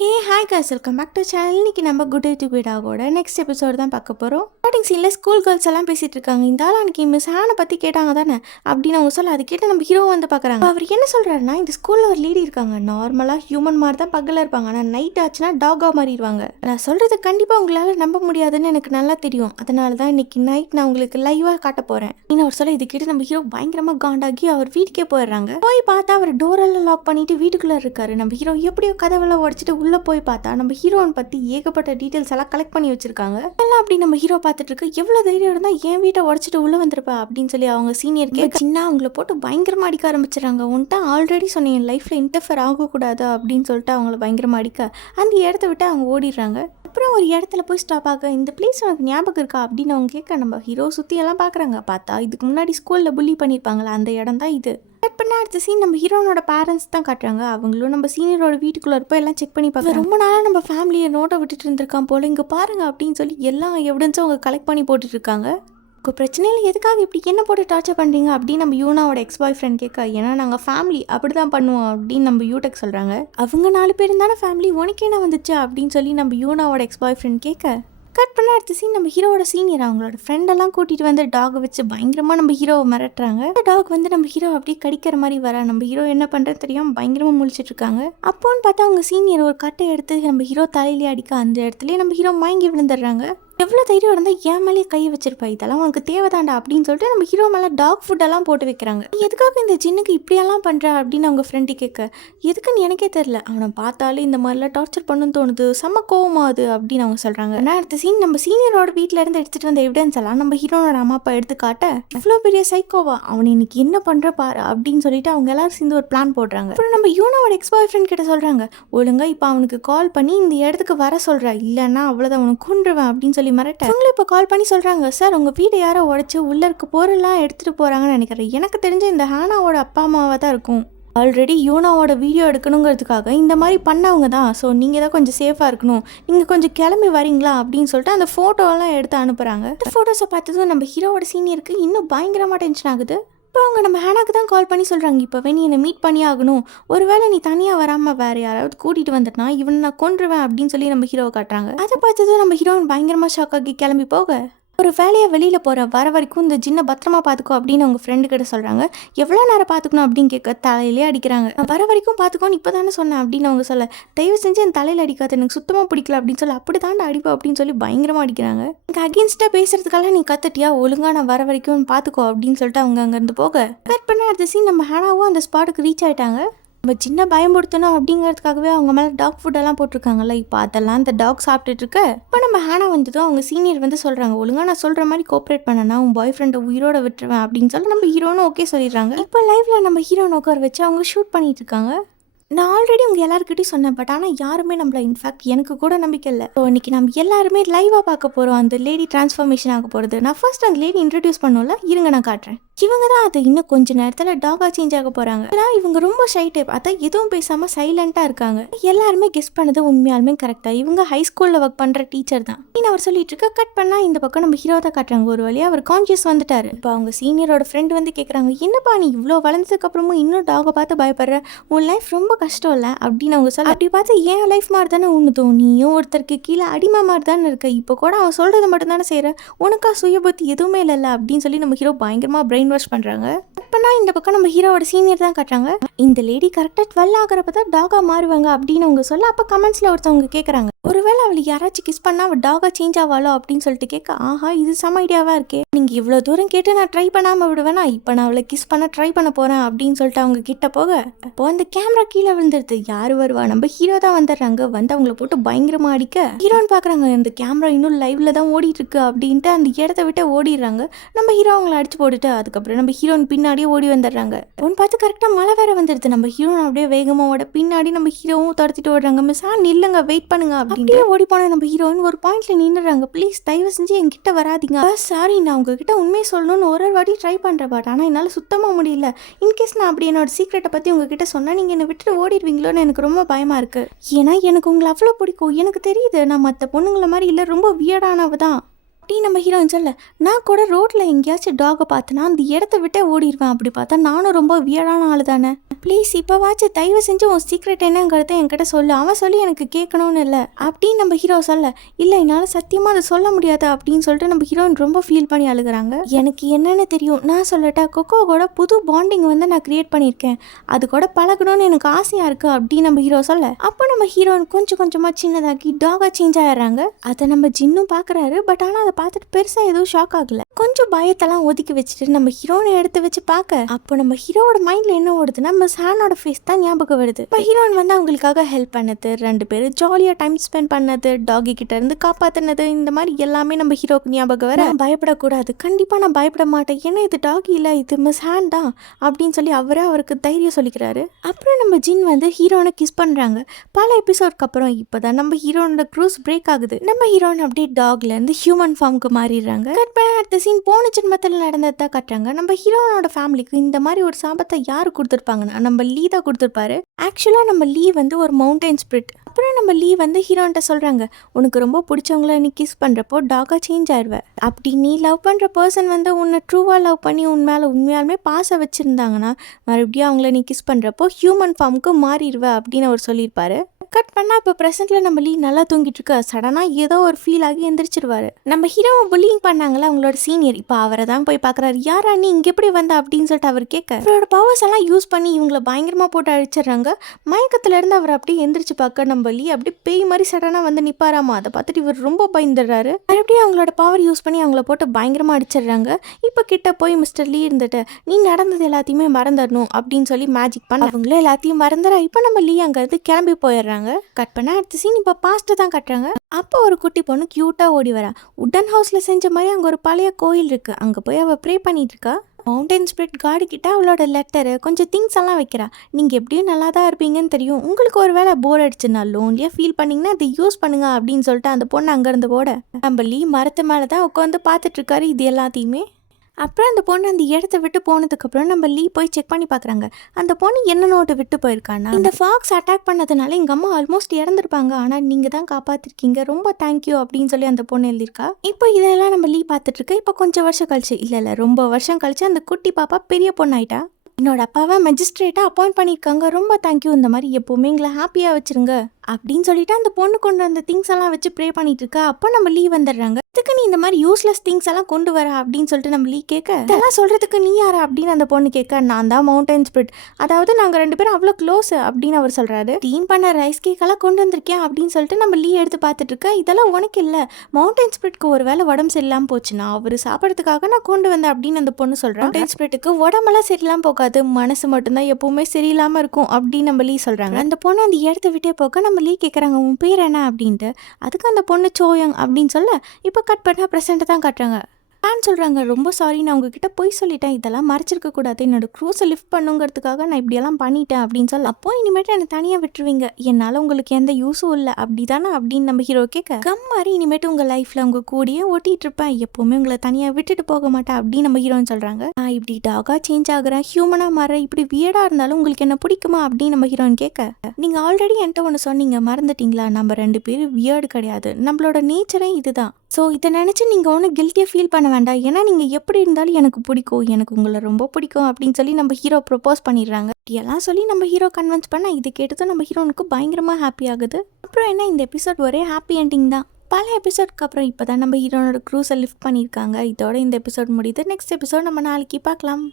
Hey hi guys, welcome back to channel. இன்னைக்கு நம்ம good day to பீடாவோட next episode தான் பார்க்க போகிறோம். ஸ்டார்டிங் சீனில் ஸ்கூல் கேர்ள்ஸ் எல்லாம் பேசிகிட்டு இருக்காங்க. இந்த ஆள் அன்றைக்கி மிஸ் ஹானை பற்றி கேட்டாங்க தானே அப்படின்னு அவங்க சொல்ல, அது கேட்டு நம்ம ஹீரோ வந்து பார்க்குறாங்க. அவர் என்ன சொல்கிறாருன்னா, இந்த ஸ்கூலில் ஒரு லேடி இருக்காங்க, நார்மலாக ஹியூமன் மாதிரி தான் பக்கத்தில் இருப்பாங்க, ஆனால் நைட் ஆச்சுன்னா டாகாக மாறிடுவாங்க. நான் சொல்கிறது கண்டிப்பாக உங்களால் நம்ப முடியாதுன்னு எனக்கு நல்லா தெரியும், அதனால தான் இன்னைக்கு நைட் நான் உங்களுக்கு லைவாக காட்ட போகிறேன் அப்படின்னு அவர் சொல்ல, இது கேட்டு நம்ம ஹீரோ பயங்கரமாக காண்டாகி அவர் வீட்டுக்கே போயிடுறாங்க. போய் பார்த்தா அவர் டோரெல்லாம் லாக் பண்ணிட்டு வீட்டுக்குள்ளே இருக்காரு. நம்ம ஹீரோ எப்படியோ கதவெல்லாம் உடச்சிட்டு உள்ளே போய் பார்த்தா நம்ம ஹீரோன் பற்றி ஏகப்பட்ட டீட்டெயில்ஸ் எல்லாம் கலெக்ட் பண்ணி வச்சிருக்காங்க. எல்லாம் அப்படி நம்ம ஹீரோ பார்த்துட்டு இருக்கு, எவ்வளோ தைரியம் இருந்தால் என் வீட்டை உடச்சிட்டு உள்ளே வந்திருப்பா அப்படின்னு சொல்லி அவங்க சீனியர் கேட்க, சின்ன அவங்கள போட்டு பயங்கரமாக அடிக்க ஆரம்பிச்சிடறாங்க. உன்ட்ட ஆல்ரெடி சொன்னேன் என் லைஃப்பில் இன்டர்ஃபர் ஆகக்கூடாது அப்படின்னு சொல்லிட்டு அவங்கள பயங்கரமாக அடிக்க அந்த இடத்த விட்டு அவங்க ஓடிடுறாங்க. அப்புறம் ஒரு இடத்துல போய் ஸ்டாப் ஆக, இந்த பிளேஸ் உனக்கு ஞாபகம் இருக்கா அப்படின்னு அவங்க கேட்க, நம்ம ஹீரோ சுற்றி எல்லாம் பார்க்குறாங்க. பார்த்தா இதுக்கு முன்னாடி ஸ்கூலில் புள்ளி பண்ணியிருப்பாங்களா அந்த இடம் தான் இது. கட் பண்ண அடுத்த சீன் நம்ம ஹீரோனோட பேரண்ட்ஸ் தான் காட்டுறாங்க. அவங்களும் நம்ம சீனியரோட வீட்டுக்குள்ளே இருப்போம் எல்லாம் செக் பண்ணி பார்க்க, ரொம்ப நாளாக நம்ம ஃபேமிலியை நோட்டை விட்டுட்டு இருந்திருக்கான் போல, இங்கே பாருங்க அப்படின்னு சொல்லி எல்லா எவிடன்ஸும் அவங்க கலெக்ட் பண்ணி போட்டுட்டு இருக்காங்க. உங்கள் பிரச்சனையில் எதுக்காக இப்படி என்ன போட்டு டார்ச்சர் பண்ணுறீங்க அப்படின்னு நம்ம யூனாவோட எக்ஸ் பாய் ஃப்ரெண்ட் கேட்க, ஏன்னா நாங்கள் ஃபேமிலி அப்படி தான் பண்ணுவோம் அப்படின்னு நம்ம யூடெக் சொல்கிறாங்க. அவங்க 4 பேர் இருந்தானே ஃபேமிலி, உனக்கு என்ன வந்துச்சு அப்படின்னு சொல்லி நம்ம யூனாவோட எக்ஸ் பாய் ஃப்ரெண்ட் கேட்க, கட் பண்ண அடுத்த சீன் நம்ம ஹீரோட சீனியர் அவங்களோட ஃப்ரெண்டெல்லாம் கூட்டிகிட்டு வந்து டாகை வச்சு பயங்கரமாக நம்ம ஹீரோவை மிரட்டுறாங்க. டாக் வந்து நம்ம ஹீரோ அப்படியே கடிக்கிற மாதிரி வர, நம்ம ஹீரோ என்ன பண்ணுறது தெரியாமல் பயங்கரமாக முழிச்சிட்டு இருக்காங்க. அப்போன்னு பார்த்தா அவங்க சீனியர் ஒரு கட்டை எடுத்து நம்ம ஹீரோ தலையிலே அடிக்க, அந்த இடத்துலேயே நம்ம ஹீரோ மயங்கி விழுந்துடுறாங்க. எவ்வளோ தைரியம் இருந்தால் என் மேலே கையை வச்சிருப்பா, இதெல்லாம் உனக்கு தேவைதாண்டா அப்படின்னு சொல்லிட்டு நம்ம ஹீரோ மேலே டாக் ஃபுட்டெல்லாம் போட்டு வைக்கிறாங்க. எதுக்காக இந்த ஜின்னுக்கு இப்படியெல்லாம் பண்ணுற அப்படின்னு அவங்க ஃப்ரெண்டு கேட்க, எதுக்குன்னு எனக்கே தெரில, அவனை பார்த்தாலே இந்த மாதிரிலாம் டார்ச்சர் பண்ணுன்னு தோணுது, செம்ம கோவமாகுது அப்படின்னு அவங்க சொல்கிறாங்க. ஆனால் அடுத்த சீன் நம்ம சீனியரோட வீட்டில் இருந்து எடுத்துகிட்டு வந்த எவிடன்ஸ் எல்லாம் நம்ம ஹீரோனோட அம்மா அப்பா எடுத்து காட்ட, இவ்வளோ பெரிய சைக்கோவா அவனை இன்னைக்கு என்ன பண்ணுற பாரு அப்படின்னு சொல்லிட்டு அவங்க எல்லாரும் சேர்ந்து ஒரு பிளான் போடுறாங்க. அப்புறம் நம்ம யூனோட எக்ஸ் பாய் ஃப்ரெண்ட் கிட்ட சொல்கிறாங்க, ஒழுங்கா இப்போ அவனுக்கு கால் பண்ணி இந்த இடத்துக்கு வர சொல்கிறா, இல்லைன்னா அவ்வளோதான் அவனுக்கு கொன்றுவேன் அப்படின்னு சொல்லி மிரட்ட, அவங்களும் இப்போ கால் பண்ணி சொல்கிறாங்க, சார் உங்கள் வீட்டை யாரோ உடச்சி உள்ளே இருக்க பொருள்லாம் எடுத்துகிட்டு போகிறாங்கன்னு நினைக்கிறேன், எனக்கு தெரிஞ்ச இந்த ஹானாவோட அப்பா அம்மாவாக தான் இருக்கும், ஆல்ரெடி யூனாவோட வீடியோ எடுக்கணுங்கிறதுக்காக இந்த மாதிரி பண்ணவங்க தான், ஸோ நீங்கள் தான் கொஞ்சம் சேஃபாக இருக்கணும், நீங்கள் கொஞ்சம் கிளம்பி வரீங்களா அப்படின்னு சொல்லிட்டு அந்த ஃபோட்டோவெல்லாம் எடுத்து அனுப்புகிறாங்க. அந்த ஃபோட்டோஸை பார்த்ததும் நம்ம ஹீரோவோட சீனியருக்கு இன்னும் பயங்கரமாக டென்ஷன் ஆகுது. இப்போ அவங்க நம்ம ஹேனாக்கு தான் கால் பண்ணி சொல்கிறாங்க, இப்போவே நீ என்னை மீட் பண்ணி ஆகணும், ஒருவேளை நீ தனியாக வராமல் வேறு யாராவது கூட்டிகிட்டு வந்துட்டனா இவனை நான் கொன்றுவேன் அப்படின்னு சொல்லி நம்ம ஹீரோவை காட்டுறாங்க. அதை பார்த்ததும் நம்ம ஹீரோயின் பயங்கரமாக ஷாக் ஆகி கிளம்பி போக, ஒரு வேலையை வெளியில் போகிற வர வரைக்கும் இந்த ஜின்னை பத்திரமா பார்த்துக்கோ அப்படின்னு அவங்க ஃப்ரெண்டு கிட்ட சொல்கிறாங்க. எவ்வளோ நேரம் பார்த்துக்கணும் அப்படின்னு கேட்க தலையிலே அடிக்கிறாங்க. நான் வர வரைக்கும் பார்த்துக்கோன்னு இப்போ தானே சொன்னேன் அப்படின்னு அவங்க சொல்ல, தயவு செஞ்சு என் தலையில் அடிக்காது, எனக்கு சுத்தமாக பிடிக்கல அப்படின்னு சொல்லி அப்படி தாண்டா அடிப்பா அப்படின்னு சொல்லி பயங்கரமாக அடிக்கிறாங்க. எனக்கு அகேன்ஸ்டாக பேசுறதுக்கெல்லாம் நீ கத்துட்டியா, ஒழுங்காக நான் வர வரைக்கும் பார்த்துக்கோ அப்படின்னு சொல்லிட்டு அவங்க அங்கேருந்து போக, கட் பண்ண அடுத்த சீன் நம்ம ஹேனாவும் அந்த ஸ்பாட்டுக்கு ரீச் ஆகிட்டாங்க. நம்ம சின்ன பயன்படுத்தணும் அப்படிங்கிறதுக்காகவே அவங்க மேலே டாக் ஃபுட்டெல்லாம் போட்டிருக்காங்கல்ல, இப்போ அதெல்லாம் அந்த டாக் சாப்பிட்டுட்டு இருக்க, இப்போ நம்ம ஹேனா வந்ததும் அவங்க சீனியர் வந்து சொல்கிறாங்க, ஒழுங்காக நான் சொல்கிற மாதிரி கோஆப்ரேட் பண்ணனா உன் பாய் ஃப்ரெண்டை உயிரோட விட்டுருவேன் அப்படின்னு சொல்லி நம்ம ஹீரோனும் ஓகே சொல்லிடுறாங்க. இப்போ லைவ்ல நம்ம ஹீரோனை உட்கார வச்சு அவங்க ஷூட் பண்ணிட்டு இருக்காங்க. நான் ஆல்ரெடி உங்கள் எல்லாருக்கிட்டையும் சொன்னேன், பட் ஆனால் யாருமே நம்மள இன்ஃபேக்ட் எனக்கு கூட நம்பிக்கை இல்லை. ஸோ இன்னைக்கு நம்ம எல்லாருமே லைவாக பார்க்க போகிறோம் அந்த லேடி டிரான்ஸ்ஃபர்மேஷன் ஆக போகிறது. நான் ஃபர்ஸ்ட் அந்த லேடி இன்ட்ரடியூஸ் பண்ணோம்ல, இருங்க நான் காட்டுறேன். இவங்க தான் அது இன்னும் கொஞ்சம் நேரத்தில் டாகா சேஞ்ச் ஆக போகிறாங்க. ஏன்னா இவங்க ரொம்ப ஷை டைப், அதான் எதுவும் பேசாமல் சைலண்ட்டாக இருக்காங்க. எல்லாருமே கெஸ் பண்ணது உண்மையாலுமே கரெக்டாக, இவங்க ஹை ஸ்கூலில் ஒர்க் பண்ணுற டீச்சர் தான் அவர் சொல்லிட்டு இருக்க. கட் பண்ணால் இந்த பக்கம் நம்ம ஹீரோ தான் காட்டுறாங்க. ஒரு வழியாக அவர் கான்ஷியஸ் வந்துட்டாரு. இப்போ அவங்க சீனியரோட ஃப்ரெண்ட் வந்து கேட்குறாங்க, என்னப்பா நீ இவ்வளோ வளர்ந்ததுக்கு அப்புறமும் இன்னும் டாகை பார்த்து பயப்படுற, உன் லைஃப் ரொம்ப கஷ்டம் இல்லை அப்படின்னு அவங்க சொல்ல, அப்படி பார்த்து என் லைஃப் மாதிரி தானே உண்ணுதோ, நீயும் ஒருத்தருக்கு கீழே அடிமை மாதிரி தானே இருக்க, இப்போ கூட அவன் சொல்கிறது மட்டும் தானே செய்கிற, உனக்கா சுயபுத்தி எதுவுமே இல்லைல்ல அப்படின்னு சொல்லி நம்ம ஹீரோ பயங்கரமாக பிரெயின் வாஷ் பண்ணுறாங்க. அப்பனா இந்த பக்கம் நம்ம ஹீரோவோட சீனியர் தான் காட்டுறாங்க, இந்த லேடி கரெக்டாக 12 ஆகிறப்ப தான் டாகா மாறுவாங்க அப்படின்னு அவங்க சொல்ல, அப்போ கமெண்ட்ஸில் ஒருத்தவங்க கேட்குறாங்க, ஒருவேளை அவளை யாராச்சும் கிஸ் பண்ணால் அவள் டாகா சேஞ்ச் ஆவாளோ அப்படின்னு சொல்லிட்டு கேட்க, ஆஹா இது செம ஐடியாவாக இருக்கே, நீங்கள் இவ்வளோ தூரம் கேட்டு நான் ட்ரை பண்ணாமல் விடுவேனா, இப்போ நான் அவளை கிஸ் பண்ண ட்ரை பண்ண போகிறேன் அப்படின்னு சொல்லிட்டு அவங்க கிட்ட போக, அப்போ அந்த கேமரா கீழே விழுந்துருது. யார் வருவா, நம்ம ஹீரோ தான் வந்துடுறாங்க. வந்து அவங்கள போட்டு பயங்கரமாக அடிக்க, ஹீரோன்னு பார்க்குறாங்க இந்த கேமரா இன்னும் லைவ்ல தான் ஓடிட்டு இருக்கு அப்படின்ட்டு அந்த இடத்த விட்டு ஓடிடுறாங்க. நம்ம ஹீரோ அவங்கள அடிச்சு போட்டுட்டு அதுக்கப்புறம் நம்ம ஹீரோயின் பின்னாடியே ஓடி வந்துடுறாங்க. ஒன்று பார்த்து கரெக்டாக மழை வேற வந்துடுது. நம்ம ஹீரோன் அப்படியே வேகமாக ஓட, பின்னாடி நம்ம ஹீரோவும் துரத்திட்டு ஓடுறாங்க. மிஸ் நில்லுங்க வெயிட் பண்ணுங்க அப்படியே ஓடி போன நம்ம ஹீரோயின் ஒரு பாயிண்ட்ல நின்றுறாங்க. ப்ளீஸ் தயவு செஞ்சு என்கிட்ட வராதிங்க, சாரி நான் உங்ககிட்ட உண்மையை சொல்லணும்னு ஒரு வாட்டி ட்ரை பண்ணுறேன், பட் ஆனால் என்னால் சுத்தமாக முடியல. இன்கேஸ் நான் அப்படி என்னோட சீக்ரெட்டை பற்றி உங்ககிட்ட சொன்னால் நீங்கள் என்னை விட்டுட்டு ஓடிடுவீங்களோன்னு எனக்கு ரொம்ப பயமாக இருக்குது. ஏன்னா எனக்கு உங்களை அவ்வளோ பிடிக்கும், எனக்கு தெரியுது நான் மற்ற பொண்ணுங்களை மாதிரி இல்லை, ரொம்ப வியர்டானவ தான். அப்படி நம்ம ஹீரோயின் சொல்ல, நான் கூட ரோட்டில் எங்கேயாச்சும் டாகை பார்த்தேன்னா அந்த இடத்த விட்டே ஓடிடுவேன். அப்படி பார்த்தா நானும் ரொம்ப வியர்டான ஆள் தானே. ப்ளீஸ் இப்போவாச்சும் தயவு செஞ்சு உன் சீக்ரெட் என்னங்கிறத என்கிட்ட சொல்லு. அவன் சொல்லி எனக்கு கேட்கணும்னு இல்லை அப்படின்னு நம்ம ஹீரோ சொல்ல, இல்லை என்னால் சத்தியமாக அதை சொல்ல முடியாது அப்படின்னு சொல்லிட்டு நம்ம ஹீரோயின் ரொம்ப ஃபீல் பண்ணி அழுகுறாங்க. எனக்கு என்னென்னு தெரியும், நான் சொல்லட்டா, கொக்கோ கூட புது பாண்டிங் வந்து நான் கிரியேட் பண்ணியிருக்கேன். அது கூட பழகணும்னு எனக்கு ஆசையாக இருக்குது அப்படின்னு நம்ம ஹீரோ சொல்ல, அப்போ நம்ம ஹீரோயின் கொஞ்சம் கொஞ்சமாக சின்னதாக்கி டாகா சேஞ்ச் ஆகிடுறாங்க. அதை நம்ம ஜின்னும் பார்க்குறாரு. பட் ஆனால் அதை பார்த்துட்டு பெருசாக எதுவும் ஷாக் ஆகலை. கொஞ்சம் பயத்தெல்லாம் ஒதுக்கி வச்சுட்டு நம்ம ஹீரோனை எடுத்து வச்சு பார்க்க, அப்போ நம்ம ஹீரோவோட மைண்டில் என்ன ஓடுதுன்னா மிஸ் ஹானோட ஃபேஸ் தான் ஞாபகம் வருது. இப்போ ஹீரோயின் வந்து அவங்களுக்காக ஹெல்ப் பண்ணது, 2 பேரும் ஜாலியாக டைம் ஸ்பெண்ட் பண்ணது, டாகி கிட்ட இருந்து காப்பாற்றினது, இந்த மாதிரி எல்லாமே நம்ம ஹீரோக்கு ஞாபகம் வர, பயப்படக்கூடாது, கண்டிப்பாக நான் பயப்பட மாட்டேன், ஏன்னா இது டாகி இல்லை, இது மிஸ் ஹான் தான் அப்படின்னு சொல்லி அவருக்கு தைரியம் சொல்லிக்கிறாரு. அப்புறம் நம்ம ஜின் வந்து ஹீரோனை கிஸ் பண்ணுறாங்க. பல எபிசோட்க்கு அப்புறம் இப்போ தான் நம்ம ஹீரோனோட க்ரூஸ் பிரேக் ஆகுது. நம்ம ஹீரோன் அப்படியே டாக்லேருந்து ஹியூமன் ஃபார்முக்கு மாறிடுறாங்க. கட் பண்ண அடுத்த சீன் போன ஜென்மத்தில் நடந்ததான் கட்டுறாங்க. நம்ம ஹீரோனோட ஃபேமிலிக்கு இந்த மாதிரி ஒரு சாபத்தை யார் கொடுத்துருப்பாங்கன்னா நம்ம லீ தான் கொடுத்துருப்பாரு. ஆக்சுவலாக நம்ம லீ வந்து ஒரு மவுண்டைன் ஸ்பிரிட். அப்புறம் நம்ம லீ வந்து ஹீரோன்ட்ட சொல்கிறாங்க, உனக்கு ரொம்ப பிடிச்சவங்கள நீ கிஸ் பண்ணுறப்போ டாகா சேஞ்ச் ஆயிடுவேன். அப்படி நீ லவ் பண்ணுற பர்சன் வந்து உன்னை ட்ரூவாக லவ் பண்ணி உண்மையாலுமே பாசம் வச்சுருந்தாங்கன்னா மறுபடியும் அவங்கள நீ கிஸ் பண்ணுறப்போ ஹியூமன் ஃபார்முக்கு மாறிடுவேன் அப்படின்னு அவர் சொல்லியிருப்பாரு. கட் பண்ணால் இப்போ ப்ரெசென்ட்டில் நம்ம லீ நல்லா தூங்கிட்டு இருக்கா. சடனாக ஏதோ ஒரு ஃபீல் ஆகி எந்திரிச்சிருவாரு. நம்ம ஹீரோவை புல்லிங் பண்ணாங்களா அவங்களோட சீனியர், இப்போ அவரை தான் போய் பார்க்குறாரு. யாரா நீ இங்கே எப்படி வந்தா அப்படின்னு சொல்லிட்டு அவர் கேட்க, அவரோட பவர்ஸ் எல்லாம் யூஸ் பண்ணி இவங்களை பயங்கரமாக போட்டு அழிச்சிடுறாங்க. மயக்கத்துலேருந்து அவர் அப்படியே எந்திரிச்சு பார்க்க நம்ம லீ அப்படியே பேய் மாதிரி சடனாக வந்து நிப்பாராமா. அதை பார்த்துட்டு இவர் ரொம்ப பயந்துடுறாரு. மறுபடியும் அவங்களோட பவர் யூஸ் பண்ணி அவங்கள போட்டு பயங்கரமாக அடிச்சிடுறாங்க. இப்போ கிட்ட போய் மிஸ்டர் லீ இருந்துட்டு நீ நடந்தது எல்லாத்தையுமே மறந்துடணும் அப்படின்னு சொல்லி மேஜிக் பண்ண அவங்களே எல்லாத்தையும் மறந்துடா. இப்போ நம்ம லீ அங்கேருந்து கிளம்பி போயிடுறாங்க. கட் பண்ண அடுத்த சீன் இப்போ பாஸ்ட் தான் கட்டுறாங்க. அப்போ ஒரு குட்டி பொண்ணு கியூட்டாக ஓடி வரா. உடன் ஹவுஸில் செஞ்ச மாதிரி அங்கே ஒரு பழைய கோயில் இருக்குது. அங்கே போய் அவள் ப்ரே பண்ணிட்டு இருக்கா. மவுண்டைன் ஸ்பிரிட் காடு கிட்ட அவளோட லெட்டரு கொஞ்சம் திங்ஸ் எல்லாம் வைக்கிறா. நீங்கள் எப்படியும் நல்லா தான் இருப்பீங்கன்னு தெரியும், உங்களுக்கு ஒரு வேளை போர் அடிச்சுன்னா லோன்லியாக ஃபீல் பண்ணிங்கன்னா அதை யூஸ் பண்ணுங்க அப்படின்னு சொல்லிட்டு அந்த பொண்ணு அங்கேருந்து போட, நம்ம லீ மரத்து மேலே தான் உட்காந்து பார்த்துட்ருக்காரு இது எல்லாத்தையுமே. அப்புறம் அந்த பொண்ணு அந்த இடத்த விட்டு போனதுக்கப்புறம் நம்ம லீ போய் செக் பண்ணி பார்க்குறாங்க. அந்த பொண்ணு என்ன நோட்டை விட்டு போயிருக்கான்னா, இந்த ஃபாக்ஸ் அட்டாக் பண்ணதுனால எங்கள் அம்மா ஆல்மோஸ்ட் இறந்துருப்பாங்க, ஆனால் நீங்கள் தான் காப்பாற்றிருக்கீங்க, ரொம்ப தேங்க்யூ அப்படின்னு சொல்லி அந்த பொண்ணு எழுதியிருக்கா. இப்போ இதெல்லாம் நம்ம லீ பார்த்துட்ருக்க. இப்போ கொஞ்சம் வருஷம் கழிச்சு, இல்லை ரொம்ப வருஷம் கழிச்சு அந்த குட்டி பாப்பா பெரிய பொண்ணு ஆயிட்டா. என்னோட அப்பாவை மெஜிஸ்ட்ரேட்டாக அப்பாயிண்ட் பண்ணியிருக்காங்க, ரொம்ப தேங்க்யூ, இந்த மாதிரி எப்போவுமே எங்களை ஹாப்பியாக வச்சுருங்க அப்படின்னு சொல்லிட்டு அந்த பொண்ணு கொண்டு வந்த திங்ஸ் எல்லாம் வச்சு ப்ரே பண்ணிட்டு இருக்கா. அப்போ நம்ம லீ வந்துடுறாங்க. இதுக்கு நீ இந்த மாதிரி யூஸ்லெஸ் திங்ஸ் எல்லாம் கொண்டு வர அப்படின்னு சொல்லிட்டு நம்ம லீ கேட்க, இதெல்லாம் சொல்கிறதுக்கு நீ யாரா அப்படின்னு அந்த பொண்ணு கேட்க, நான் தான் மவுண்டைன் ஸ்பிரிட், அதாவது நாங்கள் 2 பேரும் அவ்வளோ க்ளோஸ் அப்படின்னு அவர் சொல்கிறாரு. டீம் பண்ண ரைஸ் கேக்கெல்லாம் கொண்டு வந்திருக்கேன் அப்படின்னு சொல்லிட்டு நம்ம லீ எடுத்து பார்த்துட்டு இருக்கா. இதெல்லாம் உனக்கு இல்லை, மவுண்டைன் ஸ்பிரிட்க்கு ஒரு வேளை உடம்பு சரியில்லாமல் போச்சுன்னா அவர் சாப்பிட்றதுக்காக நான் கொண்டு வந்தேன் அப்படின்னு அந்த பொண்ணு சொல்கிறேன். மவுண்டைன் ஸ்பிரிட்டுக்கு உடம்பெல்லாம் சரியில்லாமல் போகாது, மனசு மட்டும்தான் எப்பவுமே சரியில்லாமல் இருக்கும் அப்படின்னு நம்ம லீ சொல்கிறாங்க. அந்த பொண்ணு அந்த இடத்த விட்டே போக நம்ம லீ கேட்குறாங்க, உன் பேர் என்ன அப்படின்ட்டு. அதுக்கு அந்த பொண்ணு சோயங் அப்படின்னு சொல்ல, இப்போ கட் பண்ணால் ப்ரெசென்ட்டை தான் காட்டுறாங்க. ஃபேன் சொல்கிறாங்க, ரொம்ப சாரி, நான் உங்ககிட்ட போய் சொல்லிட்டேன், இதெல்லாம் மறைச்சிருக்க கூடாது, என்னோட க்ரூஸை லிஃப்ட் பண்ணுங்கிறதுக்காக நான் இப்படியெல்லாம் பண்ணிட்டேன் அப்படின்னு சொல்ல, அப்போ இனிமேட்டு என்னை தனியாக விட்டுருவீங்க, என்னால் உங்களுக்கு எந்த யூஸும் இல்லை அப்படி தானே அப்படின்னு நம்ம ஹீரோ கேட்க, மாதிரி இனிமேட்டு உங்கள் லைஃப்பில் உங்கள் கூடயே ஓட்டிகிட்டு இருப்பேன், எப்போவுமே உங்களை தனியாக விட்டுட்டு போக மாட்டேன் அப்படின்னு நம்ம ஹீரோன்னு சொல்கிறாங்க. நான் இப்படி டாகாக சேஞ்ச் ஆகுறேன், ஹியூமனாக மாறேன், இப்படி வியர்டாக இருந்தாலும் உங்களுக்கு என்ன பிடிக்குமா அப்படின்னு நம்ம ஹீரோன்னு கேட்க, நீங்கள் ஆல்ரெடி என்கிட்ட ஒன்று சொன்னீங்க மறந்துட்டீங்களா, நம்ம 2 பேரும் வியர்டு கிடையாது, நம்மளோட நேச்சரே இதுதான். ஸோ இதை நினச்சி நீங்கள் ஒன்றும் கில்ட்டியாக ஃபீல் பண்ண வேண்டாம், ஏன்னா நீங்கள் எப்படி இருந்தாலும் எனக்கு பிடிக்கும், எனக்கு உங்களை ரொம்ப பிடிக்கும் அப்படின்னு சொல்லி நம்ம ஹீரோ ப்ரொப்போஸ் பண்ணிடுறாங்க. எல்லாம் சொல்லி நம்ம ஹீரோ கன்வின்ஸ் பண்ணால் இது கேட்டதும் நம்ம ஹீரோனுக்கு பயங்கரமாக ஹாப்பி ஆகுது. அப்புறம் என்ன, இந்த எபிசோட் ஒரே ஹாப்பி எண்டிங் தான். பல எபிசோட்க்கு அப்புறம் இப்போ தான் நம்ம ஹீரோனோட க்ரூஸை லிஃப்ட் பண்ணியிருக்காங்க. இதோட இந்த எபிசோட் முடியுது. நெக்ஸ்ட் எபிசோட் நம்ம நாளைக்கு பார்க்கலாம்.